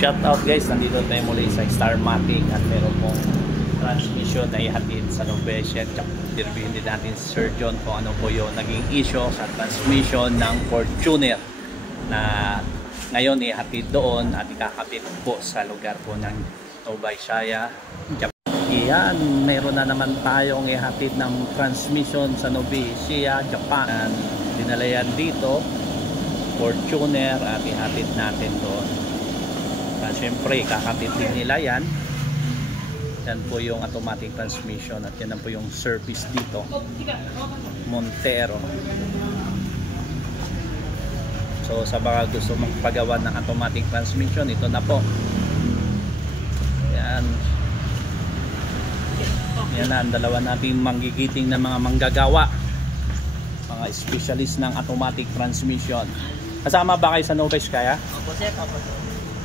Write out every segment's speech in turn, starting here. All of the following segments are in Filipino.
Shout out guys, nandito tayo muli sa Starmatic at meron pong transmission na ihatid sa Novecia. Interviewin din natin si Sir John kung ano po yung naging issue sa transmission ng Fortuner na ngayon ihatid doon at ikakabit po sa lugar po ng Novecia, Japan. Yan, meron na naman tayong ihatid ng transmission sa Novecia, Japan. Dinala yan dito, Fortuner, at ihatid natin doon. At syempre kakabit din nila yan. Yan po yung automatic transmission at yan po yung service dito, Montero. So sa mga gusto magpagawa ng automatic transmission, ito na po. Yan. Yan na ang dalawa nating manggigiting na mga manggagawa, mga specialist ng automatic transmission. Kasama ba kayo sa Novecia? Opo sir, opo sir.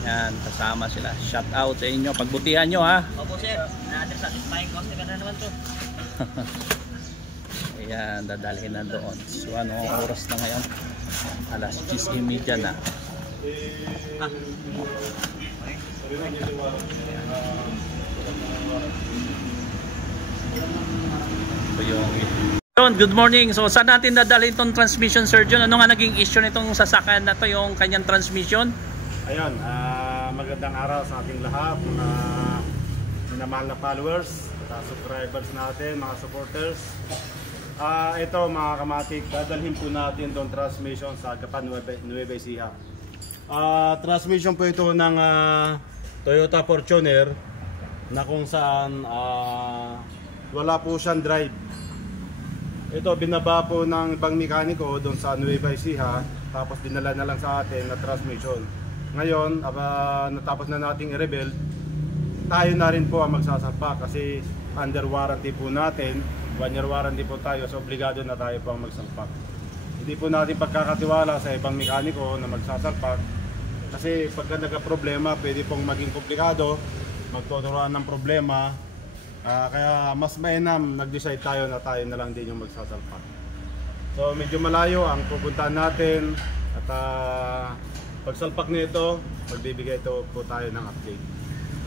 Yan, kasama sila. Shout out sa inyo. Pagbutihan nyo ha. Opo sir, na-satisfying cost ka na naman to. Ayan, dadalhin na doon. So anong oras na ngayon? Alas 10:30 na. Good morning. So saan natin dadalhin itong transmission, Sir John? Ano nga naging issue nitong sasakyan na to, yung kanyang transmission? Ayun, magandang araw sa ating lahat, mga minamahal na followers, subscribers natin, mga supporters. Ito mga kamatik, dadalhin po natin itong transmission sa Japan, Nueva Ecija. Transmission po ito ng Toyota Fortuner na kung saan wala po siyang drive. Ito binaba po ng ibang mekaniko doon sa Nueva Ecija, tapos dinala na lang sa atin na transmission. Ngayon, natapos na nating i-rebuild, tayo na rin po ang magsasalpak kasi under warranty po natin, 1 year warranty po tayo, so obligado na tayo po ang magsalpak. Hindi po natin pagkakatiwala sa ibang mekaniko na magsasalpak kasi pagka nagka-problema, pwede pong maging komplikado, magtuturuan ng problema, kaya mas mainam nag-decide tayo na tayo na lang din yung magsasalpak. So medyo malayo ang pupuntahan natin at pagsalpak nito, magbibigay ito po tayo ng update.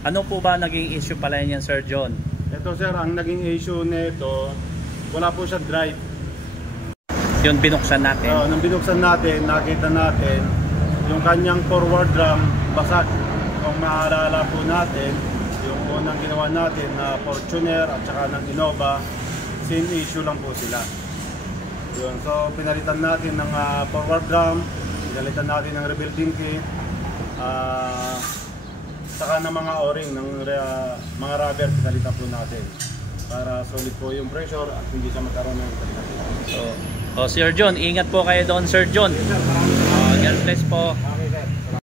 Ano po ba naging issue pala niyan, Sir John? Ito sir, ang naging issue nito, wala po siya drive. Yung binuksan natin? Nung binuksan natin, nakita natin yung kanyang forward drum basag. Kung maaalala po natin, yung unang ginawa natin na Fortuner at saka ng Innova, same issue lang po sila. Yun, so pinalitan natin ng forward drum, pinalitan natin ng rebuilding kit, saka ng mga o-ring, ng mga rubber, pinalitan po natin para solid po yung pressure at hindi siya magkaroon ng kalitan. So, Sir John, ingat po kayo doon, Sir John. God bless po.